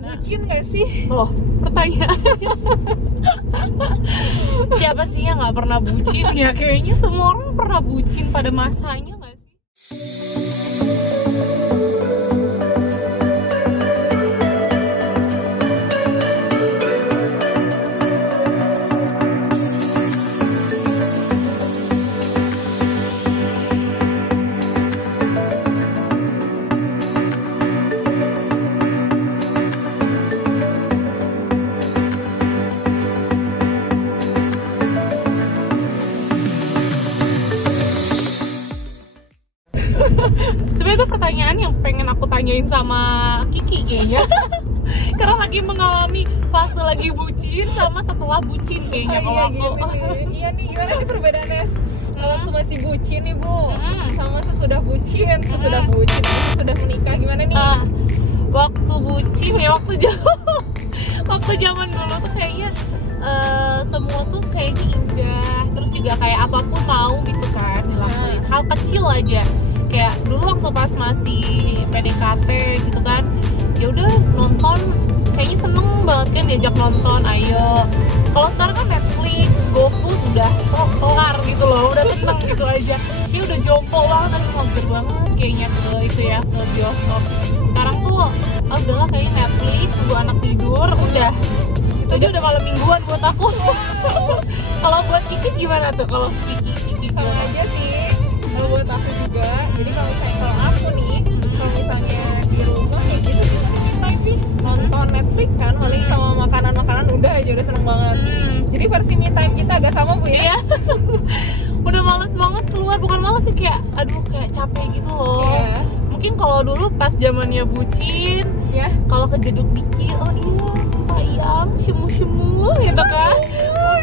bucin gak sih? Oh, pertanyaannya siapa sih yang nggak pernah bucin ya? Kayaknya semua orang pernah bucin pada masanya nggak sih? Sebenarnya itu pertanyaan yang pengen aku tanyain sama Kiki kayaknya. Karena lagi mengalami fase lagi bucin sama setelah bucin kayaknya kalau aku. Iya nih, gimana nih perbedaannya? Kalau tuh masih bucin nih Bu, sama sesudah bucin, sesudah menikah gimana nih? Waktu bucin ya waktu zaman dulu tuh kayaknya semua tuh kayaknya indah, terus juga kayak apapun mau gitu kan dilakuin, hal kecil aja. Kayak dulu waktu pas masih PDKT gitu kan, ya udah nonton kayaknya seneng banget kan diajak nonton, ayo. Kalau sekarang kan Netflix, GoFood udah kelar gitu loh, udah seneng gitu aja. Dia udah jompo banget, tapi mager banget kayaknya ke itu ya, ke bioskop. Sekarang tuh udahlah kayaknya Netflix, tunggu anak tidur, udah. Itu aja udah malam mingguan buat aku. Kalau buat Kiki gimana tuh? Kalau Kiki Sama aja sih. Kalau buat aku juga, jadi kalau aku nih, kalau misalnya di rumah ya gitu nonton Netflix kan, paling sama makanan udah aja udah seneng banget. Jadi versi me time kita agak sama Bu ya. Iya. Udah males banget keluar, bukan males sih, kayak aduh kayak capek gitu loh. Iya. Mungkin kalau dulu pas zamannya bucin, ya kalau kejeduk dikit, oh iya sayang, shemu gitu kan,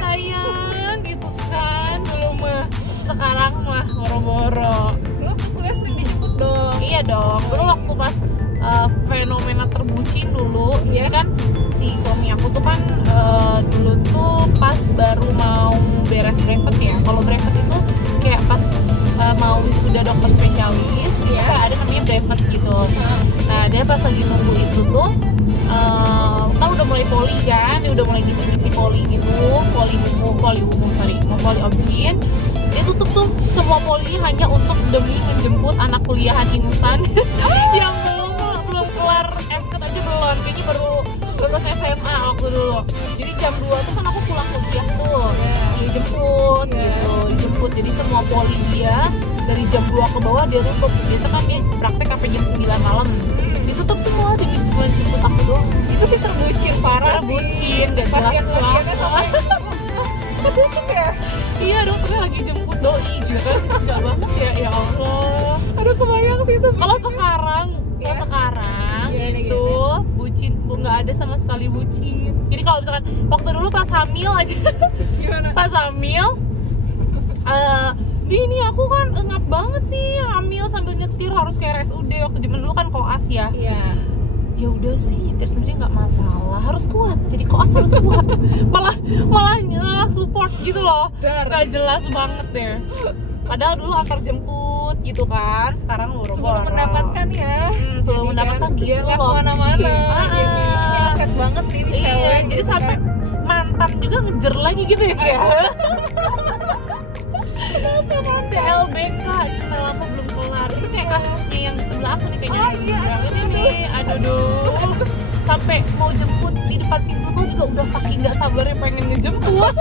sayang gitu kan dulu mah. Sekarang mah boro-boro. Lu kuliah sering dijemput dong? Iya dong. Dulu waktu pas fenomena terbucin dulu, jadi kan si suami aku tuh kan dulu tuh pas baru mau beres brevet ya. Kalau brevet itu kayak pas mau wisuda dokter spesialis, dia kayak ada namanya brevet gitu. Nah dia pas lagi nunggu itu tuh kan udah mulai poli kan, dia udah mulai ngisi poli gitu, poli obgyn. Dia tutup tuh semua poli hanya untuk demi menjemput anak kuliahan insan yang belum kelar SKT aja belum, kayaknya baru lulus SMA waktu dulu. Jadi jam 2 tuh kan aku pulang kuliah tuh, dijemput gitu. Jadi semua poli dia dari jam 2 ke bawah dia tutup. Biasa kan dia praktek sampai jam 9 malam. Ditutup semua, jadi cuma jemput aku doang. Itu sih terbucin parah. Terbucin, gak jelas lah. Ketutup ya? Iya, dokternya lagi jemput doi gitu kan. Enggak banget ya Allah. Aduh kebayang sih itu. Kalau sekarang itu bucin nggak ada sama sekali bucin. Jadi kalau misalkan waktu dulu pas hamil aja, gimana? Pas hamil, ini aku kan ngap banget nih hamil sambil nyetir harus kayak RSUD. Waktu zaman dulu kan koas ya. Iya. Ya udah sih nyetir sendiri nggak masalah, harus kuat. Jadi koas harus kuat. malah support gitu loh. Nggak jelas banget deh. Padahal dulu antar jemput gitu kan, sekarang boro-boro. Sebelum mendapatkan ya. Sebelum mendapatkan biar gitu nggak loh. kemana-mana. Ini aset banget nih Iya, cewek. jadi sampai mantan juga ngejer lagi gitu ya kayak. CLBK, cinta lama belum kelar. Itu kayak kasusnya yang di sebelah aku nih kayaknya. Ini nih, aduh. Sampai mau jemput di depan pintu tol juga udah saking nggak sabarnya pengen ngejemput.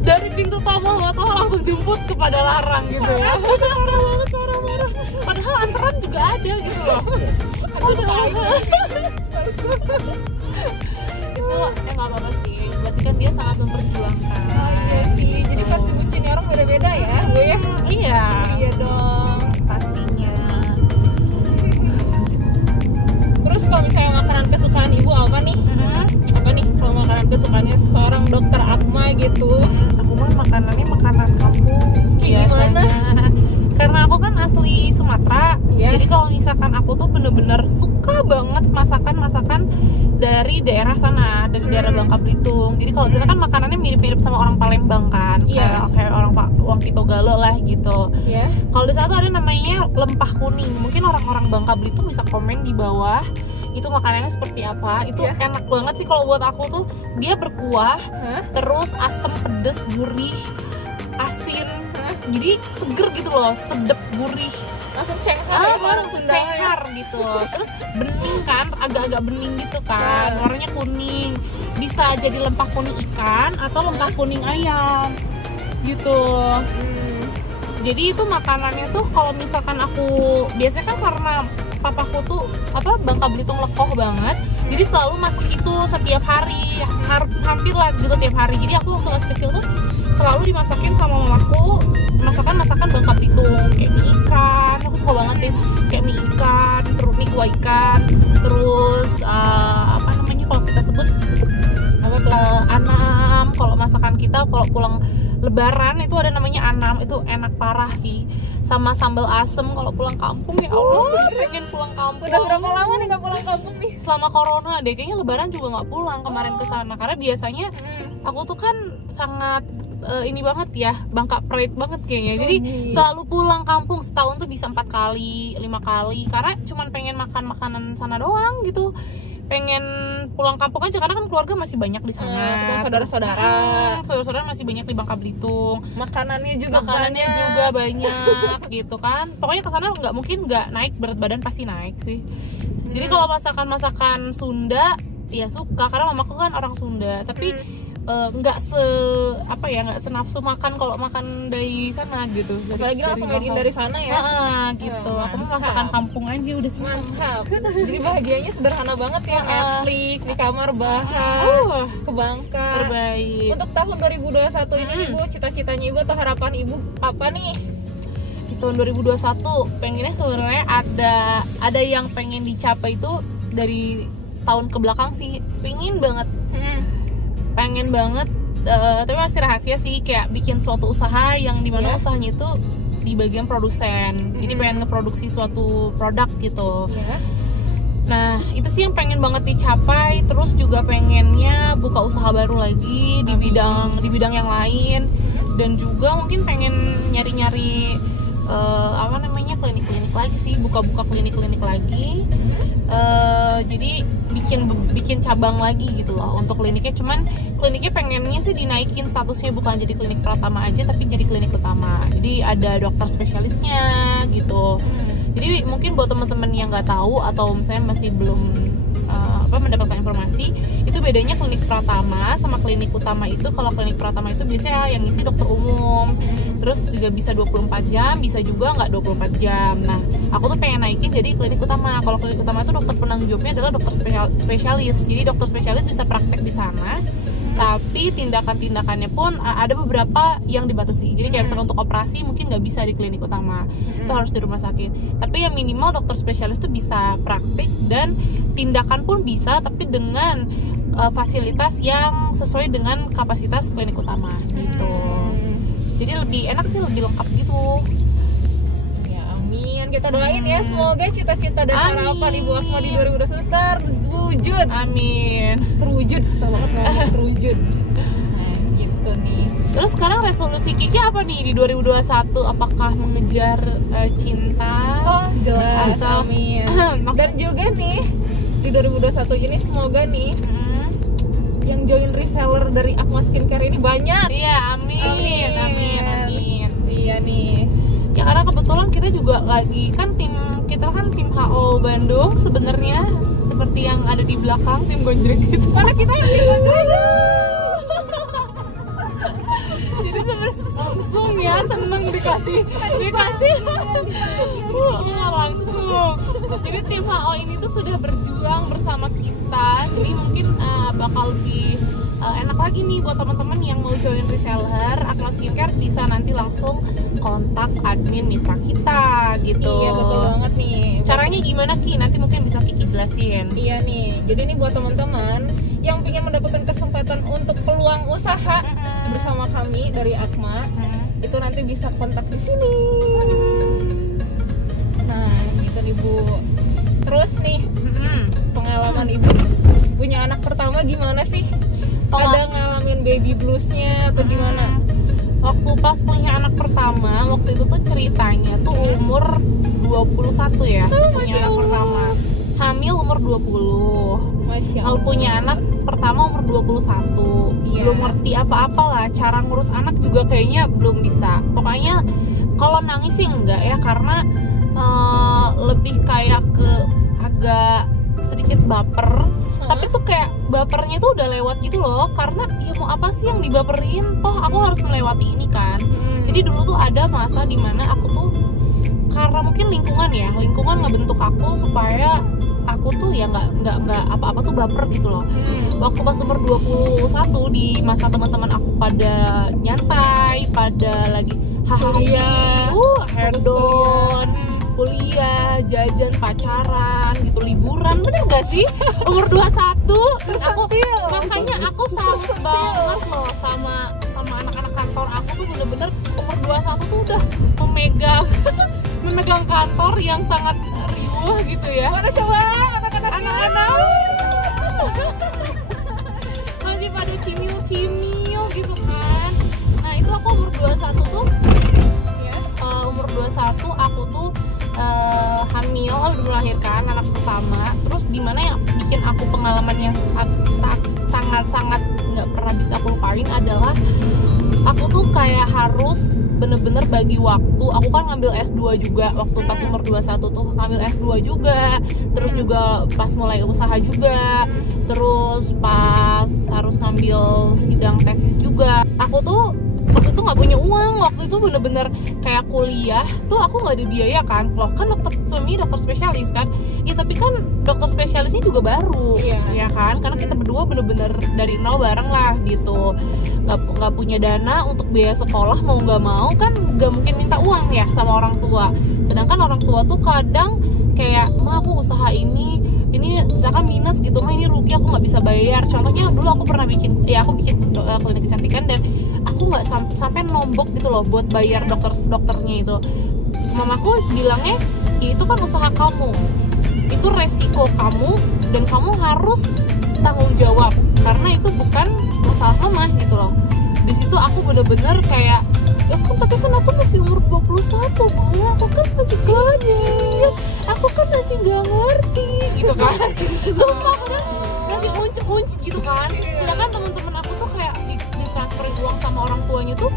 Dari pintu tol mau langsung jemput kepada larang gitu ya. Parah. Padahal antaran juga ada gitu loh. Itu nggak apa-apa sih. Berarti kan dia sangat memperjuangkan. Iya sih. Jadi pasti bucinnya orang beda-beda ya, Bu ya. Iya. Iya dong. Pastinya. Terus kalau misalnya makanan kesukaan Ibu apa nih? Apa nih kalau makanan kesukaannya seorang dokter Akma gitu? Aku mah makanannya makanan kampung biasanya. Karena aku kan asli Sumatera, jadi kalau misalkan aku tuh bener-bener suka banget masakan dari daerah sana, dari daerah Bangka Belitung. Jadi kalau di sana kan makanannya mirip-mirip sama orang Palembang kan, kayak orang Wangkito Galo lah gitu. Kalau di sana tuh ada namanya lempah kuning. Mungkin orang-orang Bangka Belitung bisa komen di bawah. itu makanannya seperti apa. Itu Iya. enak banget sih kalau buat aku tuh. Dia berkuah, Hah? terus asam, pedes, gurih, asin. Hah? Jadi seger gitu loh, sedep, gurih. Langsung cenghar ya, orang Langsung Sunda ya. cenghar gitu. Terus bening kan, agak-agak bening gitu kan, warnanya kuning. Bisa jadi lempah kuning ikan atau lempah kuning ayam gitu. Jadi itu makanannya tuh kalau misalkan aku biasanya kan karena papaku tuh Bangka Belitung lekoh banget, jadi selalu masak itu setiap hari, hampir lah gitu tiap hari. Jadi aku waktu masih kecil tuh selalu dimasakin sama mamaku masakan Bangka Belitung, kayak mie ikan, aku suka banget deh, kayak mie ikan, terus mie kuah ikan, terus apa namanya kalau kita sebut anam. Kalau masakan kita kalau pulang Lebaran itu ada namanya anam, itu enak parah sih. Sama sambal asem kalau pulang kampung, ya Allah, pengen pulang kampung. Udah berapa lama nih nggak pulang kampung nih? Selama corona deh, kayaknya Lebaran juga nggak pulang kemarin ke sana karena biasanya aku tuh kan sangat ini banget ya, Bangka Pride banget kayaknya. Jadi selalu pulang kampung setahun tuh bisa 4 kali, 5 kali karena cuman pengen makan makanan sana doang gitu. Pengen pulang kampung aja karena kan keluarga masih banyak di sana. Ketemu saudara-saudara masih banyak di Bangka Belitung. Makanannya juga banyak gitu kan. Pokoknya ke sana nggak naik berat badan, pasti naik sih. Jadi kalau masakan Sunda ya suka karena mamaku kan orang Sunda, tapi nggak senafsu makan kalau makan dari sana gitu. Apalagi langsung main dari sana ya. Gitu. Aku mau masakan kampung aja udah semua. Mantap. Jadi bahagianya sederhana banget ya, Netflix di kamar bahas ke Bangka. Terbaik. Untuk tahun 2021 ini Ibu, cita-citanya Ibu atau harapan Ibu apa nih? Di tahun 2021 pengennya sebenarnya ada yang pengen dicapai itu dari setahun ke belakang sih. Pengen banget, tapi masih rahasia sih, kayak bikin suatu usaha yang dimana usahanya itu di bagian produsen. Jadi pengen ngeproduksi suatu produk gitu. Nah itu sih yang pengen banget dicapai. Terus juga pengennya buka usaha baru lagi di bidang yang lain, dan juga mungkin pengen nyari-nyari klinik-klinik lagi sih, buka-buka klinik-klinik lagi. Jadi bikin cabang lagi gitu loh untuk kliniknya. Cuman kliniknya pengennya sih dinaikin statusnya, bukan jadi klinik Pratama aja tapi jadi klinik utama. Jadi ada dokter spesialisnya gitu. Jadi mungkin buat teman-teman yang nggak tahu atau misalnya masih belum mendapatkan informasi, itu bedanya klinik Pratama sama klinik utama itu. Kalau klinik Pratama itu biasanya yang ngisi dokter umum, terus juga bisa 24 jam, bisa juga nggak 24 jam. Nah, aku tuh pengen naikin jadi klinik utama. Kalau klinik utama itu dokter penanggung jawabnya adalah dokter spesialis. Jadi dokter spesialis bisa praktek di sana, tapi tindakan-tindakannya pun ada beberapa yang dibatasi. Jadi kayak misalkan untuk operasi mungkin nggak bisa di klinik utama, itu harus di rumah sakit. Tapi yang minimal dokter spesialis tuh bisa praktek, dan tindakan pun bisa, tapi dengan fasilitas yang sesuai dengan kapasitas klinik utama gitu. Jadi lebih enak sih, lebih lengkap gitu. Ya amin, kita doain ya semoga cita-cita dan harapan Ibu Asma di 2021 terwujud. Amin. Terwujud, susah banget ngomong terwujud. Nah gitu nih. Terus sekarang resolusi Kiki apa nih di 2021? Apakah mengejar cinta? Oh jelas, atau amin. Dan juga nih di 2021 ini semoga nih yang join reseller dari Akma Skincare ini banyak. Iya, amin. Iya nih. Ya karena kebetulan kita juga lagi kan tim HO Bandung sebenarnya, seperti yang ada di belakang, tim Gonjreng gitu. Mana kita yang tim Gonjreng? Jadi sebenarnya langsung ya, seneng dikasih langsung. Jadi tim HO ini tuh sudah berjuang bersama kita. Jadi mungkin bakal lebih enak lagi nih buat teman-teman yang mau join reseller Akma Skincare, bisa nanti langsung kontak admin mitra kita gitu. Iya betul banget nih. Caranya gimana Ki? Nanti mungkin bisa Kiki jelasin. Iya nih. Jadi nih buat teman-teman yang ingin mendapatkan kesempatan untuk peluang usaha bersama kami dari Akma, itu nanti bisa kontak di sini. Nah, gitu nih Bu. Terus nih, pengalaman Ibu punya anak pertama gimana sih? Ada ngalamin baby bluesnya atau gimana? Waktu pas punya anak pertama, waktu itu tuh ceritanya tuh umur 21 ya, punya anak pertama. hamil umur 20, Masya lalu Allah. punya anak pertama umur 21. Iya. Belum ngerti apa-apa lah, cara ngurus anak juga kayaknya belum bisa. Pokoknya kalau nangis sih enggak ya, karena lebih kayak ke agak sedikit baper. Tapi tuh kayak bapernya tuh udah lewat gitu loh, karena ya mau apa sih yang dibaperin, toh aku harus melewati ini kan. Jadi dulu tuh ada masa dimana aku tuh, karena mungkin lingkungan ngebentuk aku supaya aku tuh ya nggak apa-apa tuh baper gitu loh. Waktu pas umur 21 di masa teman-teman aku pada nyantai, pada lagi Kuliah. hedon, kuliah, jajan, pacaran gitu, liburan, bener gak sih? Umur 21 makanya aku salut banget loh sama anak-anak kantor aku tuh, bener-bener umur 21 tuh udah memegang kantor yang sangat riuh gitu ya. Mana coba Anak-anak masih pada cimil-cimil gitu kan. Nah itu aku umur 21 tuh ya. umur 21 aku tuh hamil, udah melahirkan anak pertama. Terus dimana yang bikin aku pengalaman yang sangat-sangat nggak pernah bisa aku lupain adalah aku tuh kayak harus bener-bener bagi waktu. Aku kan ngambil S2 juga waktu pas umur 21 tuh, ngambil S2 juga, terus juga pas mulai usaha juga, terus pas harus ngambil sidang tesis juga. Aku tuh waktu itu nggak punya uang, waktu itu bener-bener kayak kuliah tuh aku nggak ada biaya kan. Loh kan dokter spesialis kan, ya tapi kan dokter spesialisnya juga baru, ya kan, karena kita berdua bener-bener dari nol bareng lah gitu. Nggak punya dana untuk biaya sekolah, mau nggak mau kan nggak mungkin minta uang ya sama orang tua. Sedangkan orang tua tuh kadang kayak, "Ma, aku usaha ini misalkan minus gitu, mah ini rugi, aku nggak bisa bayar." Contohnya dulu aku pernah bikin klinik kecantikan, dan aku nggak sampai nombok gitu loh buat bayar dokternya itu. Mamaku bilangnya, "Ya, itu kan usaha kamu, itu resiko kamu, dan kamu harus tanggung jawab, karena itu bukan masalah mama," gitu loh. Di situ aku bener-bener kayak, ya kan, tapi kan aku masih umur 21, Mama, aku kan masih kecil, aku kan masih nggak ngerti gitu kan. Sumpah aku kan masih unc gitu kan. Sedangkan teman-teman aku tuh kayak ditransferin uang sama orang tuanya tuh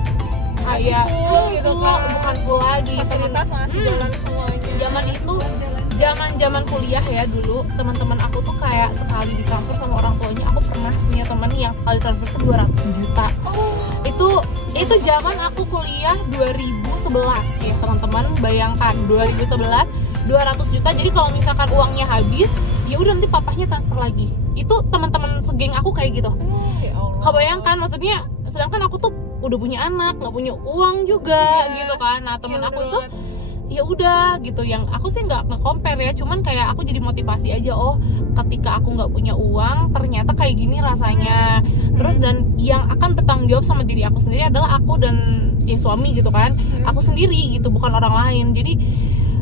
kayak full gitu kan. bukan full lagi. Fasilitas masih jalan semuanya. Zaman itu zaman kuliah ya dulu, teman-teman aku tuh kayak sekali ditransfer sama orang tuanya. Aku pernah punya teman yang sekali transfer tuh 200 juta. Itu zaman aku kuliah 2011 ya teman-teman, bayangkan 2011 200 juta. Jadi kalau misalkan uangnya habis, ya udah nanti papahnya transfer lagi. Itu teman-teman segeng aku kayak gitu. Ya Allah. Kebayangkan, maksudnya sedangkan aku tuh udah punya anak, nggak punya uang juga gitu kan. Nah temen aku itu ya udah gitu, yang aku sih nggak nge-compare ya, cuman kayak aku jadi motivasi aja, oh ketika aku nggak punya uang ternyata kayak gini rasanya. Terus dan yang akan bertanggung jawab sama diri aku sendiri adalah aku dan ya suami gitu kan, aku sendiri gitu, bukan orang lain. Jadi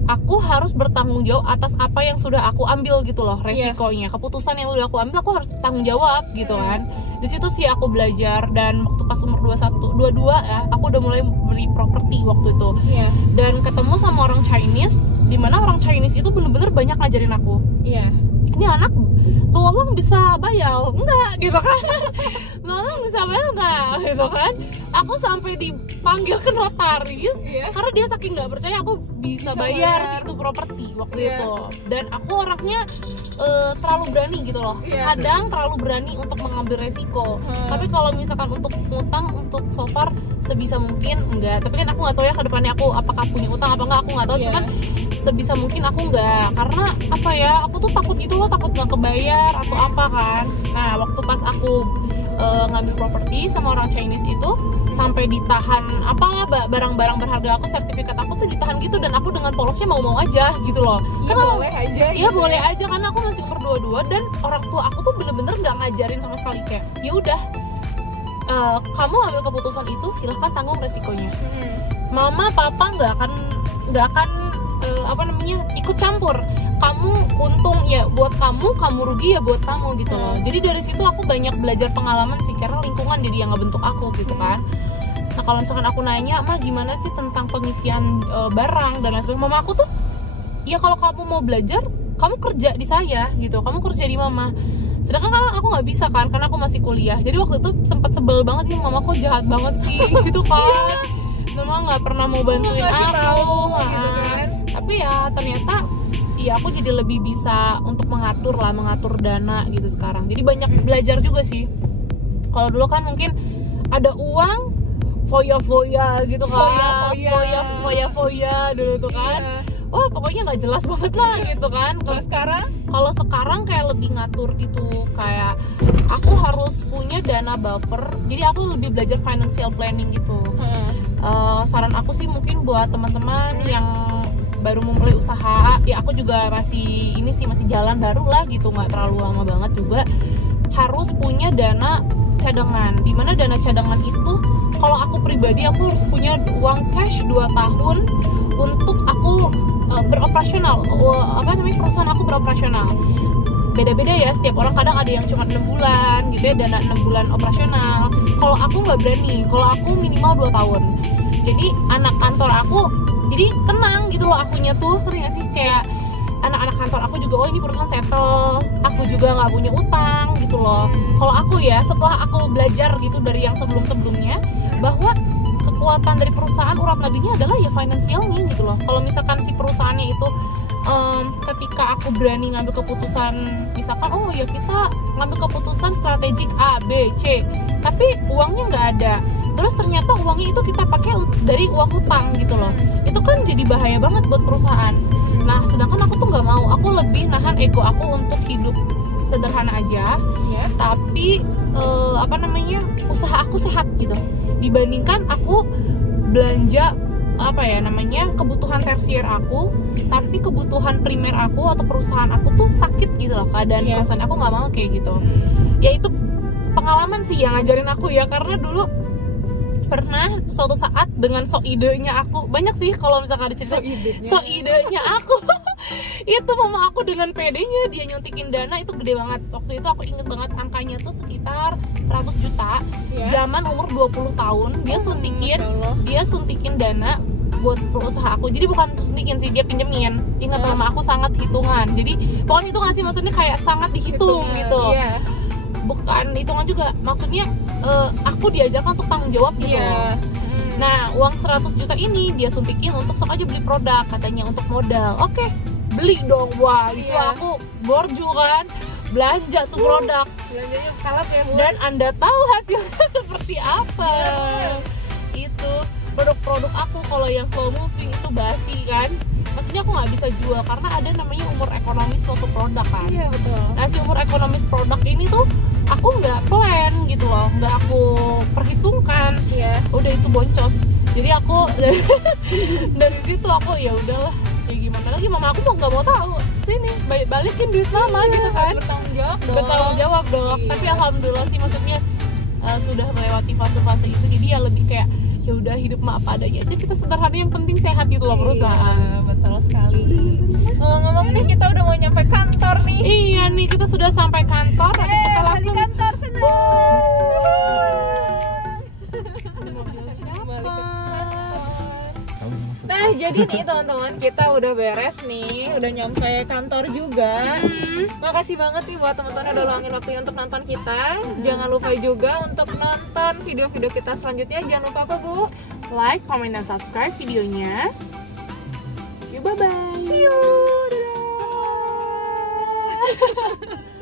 aku harus bertanggung jawab atas apa yang sudah aku ambil gitu loh, resikonya, keputusan yang udah aku ambil aku harus tanggung jawab gitu kan. Di situ sih aku belajar. Dan waktu pas umur 22 ya, aku udah mulai beli properti waktu itu. Dan ketemu sama orang Chinese, dimana orang Chinese itu bener-bener banyak ngajarin aku. Ini anak tolong bisa bayar enggak gitu kan, tolong bisa bayar enggak gitu kan. Aku sampai dipanggil ke notaris karena dia saking nggak percaya aku bisa bayar itu properti waktu itu. Dan aku orangnya terlalu berani gitu loh, kadang terlalu berani untuk mengambil resiko. Tapi kalau misalkan untuk ngutang, untuk so far sebisa mungkin enggak. Tapi kan aku nggak tahu ya kedepannya aku apakah punya utang apa enggak, aku nggak tahu. Cuman sebisa mungkin aku enggak, karena apa ya, aku tuh takut gitu loh, takut nggak kebayar atau apa kan. Nah waktu pas aku ngambil properti sama orang Chinese itu, sampai ditahan apalah barang-barang berharga aku, sertifikat aku tuh ditahan gitu. Dan aku dengan polosnya mau-mau aja gitu loh. Iya boleh aja. Iya boleh aja, karena aku masih umur 22 dan orang tua aku tuh bener-bener nggak ngajarin sama sekali, kayak ya udah kamu ambil keputusan itu, silahkan tanggung resikonya. Mama papa nggak akan ikut campur. Kamu untung ya buat kamu rugi ya buat kamu gitu loh. Jadi dari situ aku banyak belajar pengalaman sih, karena lingkungan jadi yang ngebentuk aku gitu kan. Nah kalau misalkan aku nanya, "Mah gimana sih tentang pengisian barang dan lain sebagainya?" Mama aku tuh, ya kalau kamu mau belajar, kamu kerja di saya gitu, kamu kerja di mama. Sedangkan kan aku nggak bisa kan, karena aku masih kuliah. Jadi waktu itu sempat sebel banget nih, mama kok jahat banget sih gitu kan. Mama nggak pernah mau bantuin aku, gitu kan. tapi ya ternyata ya aku jadi lebih bisa untuk mengatur dana gitu sekarang. Jadi banyak belajar juga sih. Kalau dulu kan mungkin ada uang foya-foya gitu kan, foya-foya dulu tuh kan. Wah pokoknya nggak jelas banget lah gitu kan. Kalau sekarang kayak lebih ngatur gitu, kayak aku harus punya dana buffer. Jadi aku lebih belajar financial planning gitu. Saran aku sih mungkin buat teman-teman yang baru memulai usaha, ya aku juga masih jalan baru lah gitu, nggak terlalu lama banget juga. Harus punya dana cadangan. Dimana dana cadangan itu, kalau aku pribadi aku harus punya uang cash 2 tahun untuk aku beroperasional, perusahaan aku beroperasional. Beda-beda ya, setiap orang kadang ada yang cuma 6 bulan gitu ya, dana 6 bulan operasional. Kalau aku nggak berani, kalau aku minimal 2 tahun. Jadi anak kantor aku jadi tenang gitu loh akunya tuh, ngerti nggak sih? Kayak anak-anak kantor aku juga, oh ini perusahaan settle, aku juga nggak punya utang gitu loh. Kalau aku ya, setelah aku belajar gitu dari yang sebelum-sebelumnya, bahwa kekuatan dari perusahaan urat nadinya adalah ya financialnya gitu loh. Kalau misalkan si perusahaannya itu ketika aku berani ngambil keputusan, misalkan oh ya kita ngambil keputusan strategik A, B, C, tapi uangnya nggak ada, terus ternyata uangnya itu kita pakai dari uang hutang gitu loh, itu kan jadi bahaya banget buat perusahaan. Nah sedangkan aku tuh nggak mau, aku lebih nahan ego aku untuk hidup sederhana aja, tapi usaha aku sehat gitu, dibandingkan aku belanja kebutuhan tersier aku, tapi kebutuhan primer aku atau perusahaan aku tuh sakit gitu loh, keadaan perusahaan aku nggak mau kayak gitu. Ya itu pengalaman sih yang ngajarin aku ya, karena dulu pernah suatu saat dengan idenya aku, banyak sih kalau misalkan diceritain idenya aku itu mama aku dengan pedenya dia nyuntikin dana itu gede banget. Waktu itu aku inget banget angkanya tuh sekitar 100 juta zaman umur 20 tahun. Dia suntikin dana buat perusahaan aku. Jadi bukan suntikin sih, dia pinjemin. Ingat mama aku sangat hitungan. Jadi pokoknya hitungan sih, maksudnya kayak sangat dihitung gitu. Bukan hitungan juga, maksudnya aku diajarkan untuk tanggung jawab gitu. Nah uang 100 juta ini dia suntikin untuk sok aja beli produk, katanya untuk modal. Oke, beli dong. Wah itu aku borju kan, belanja tuh produk, belanjanya kalap ya Bu. Dan Anda tahu hasilnya seperti apa. Itu produk-produk aku kalau yang slow moving itu basi kan, maksudnya aku nggak bisa jual karena ada namanya umur ekonomis suatu produk kan. Betul. Nah si umur ekonomis produk ini tuh aku nggak plan gitu loh, nggak aku perhitungkan. Udah itu boncos. Jadi aku dari situ aku ya udahlah, kayak gimana lagi, mama aku mau nggak mau tahu, sini balikin duit mama gitu kan. Bertanggung jawab dong. Tapi alhamdulillah sih, maksudnya sudah melewati fase-fase itu, jadi ya lebih kayak ya udah hidup mah apa adanya aja, kita sederhana, yang penting sehat gitu loh perusahaan. Betul sekali. Ngomong-ngomong nih, kita udah mau nyampe kantor nih. Iya nih, kita sudah sampai kantor. Nanti kita langsung kantor, senang. Nah jadi nih teman-teman, kita udah beres nih, udah nyampe kantor juga. Makasih banget nih buat teman-teman udah luangin waktunya untuk nonton kita. Jangan lupa juga untuk nonton video-video kita selanjutnya. Jangan lupa apa Bu? like, comment, dan subscribe videonya. See you, bye-bye. See you. Dadah.